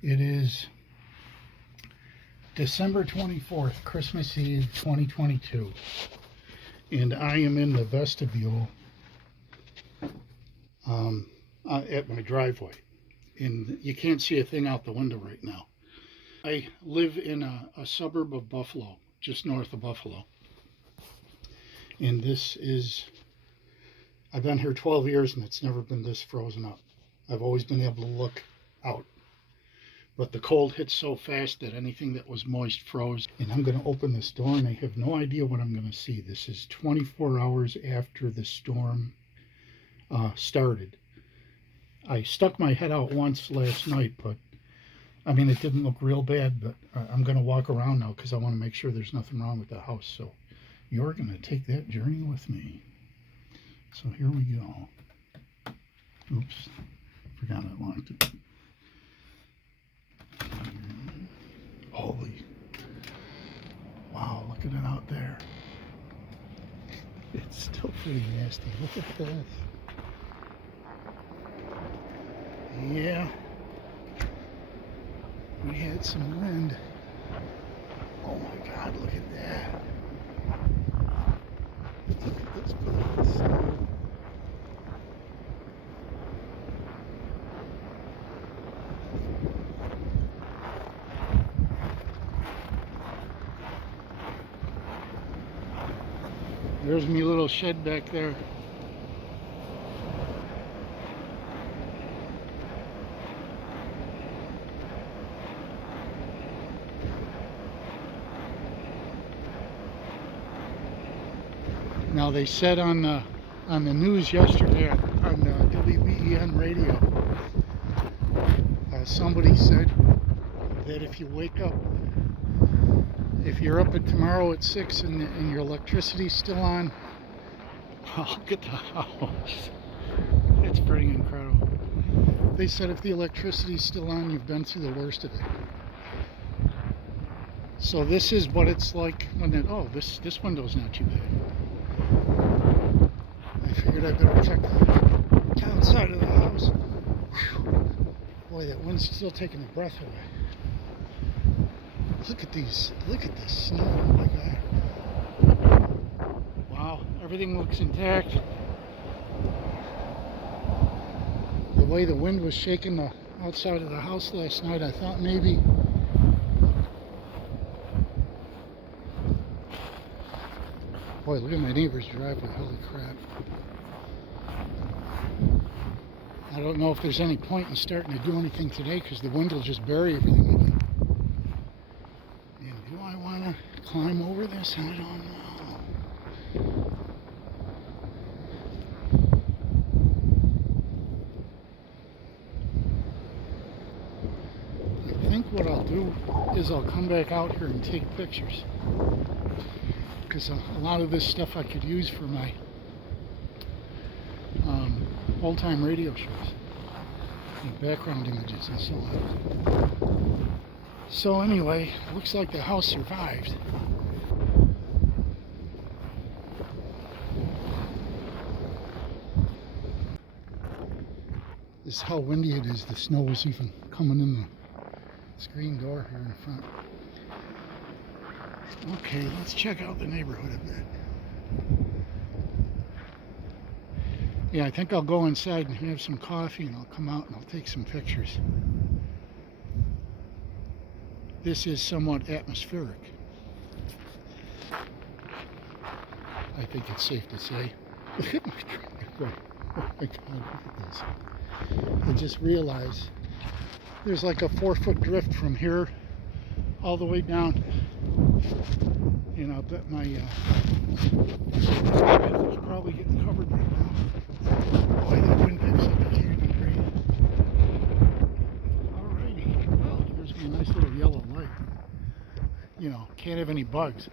It is December 24th, Christmas Eve 2022, and I am in the vestibule at my driveway, and you can't see a thing out the window right now. I live in a suburb of Buffalo, just north of Buffalo, and I've been here 12 years and it's never been this frozen up. I've always been able to look out. But the cold hit so fast that anything that was moist froze. And I'm going to open this door and I have no idea what I'm going to see. This is 24 hours after the storm started. I stuck my head out once last night, but I mean, it didn't look real bad, but I'm going to walk around now because I want to make sure there's nothing wrong with the house. So you're going to take that journey with me. So here we go. Oops, forgot I locked it. Holy, wow, look at it out there. It's still pretty nasty. Look at that. Yeah, we had some wind. Oh my God, look at that. Look at this place. There's me little shed back there. Now they said on the news yesterday on WBEN radio, somebody said that if you wake up, if you're up tomorrow at 6 and your electricity's still on, oh, look at the house. It's pretty incredible. They said if the electricity's still on, you've been through the worst of it. So this is what it's like when this window's not too bad. I figured I better check the outside of the house. Whew. Boy, that wind's still taking the breath away. Look at these. Look at the snow. Oh my God. Wow, everything looks intact. The way the wind was shaking the outside of the house last night, I thought maybe boy, look at my neighbor's driveway. Holy crap. I don't know if there's any point in starting to do anything today because the wind will just bury everything again. And do I want to climb over this? I don't know. I think what I'll do is I'll come back out here and take pictures. Because a lot of this stuff I could use for my old-time radio shows, and background images and so on. So anyway, looks like the house survived. This is how windy it is. The snow was even coming in the screen door here in the front. Okay, let's check out the neighborhood a bit. Yeah, I think I'll go inside and have some coffee and I'll come out and I'll take some pictures. This is somewhat atmospheric, I think it's safe to say. Look at my driveway. Oh my God, look at this. I just realized there's like a 4-foot drift from here all the way down. And I'll bet my is probably getting covered right now. Boy, that wind picks up. I can't even breathe. Alrighty. Well, here's my nice little yellow light. You know, can't have any bugs.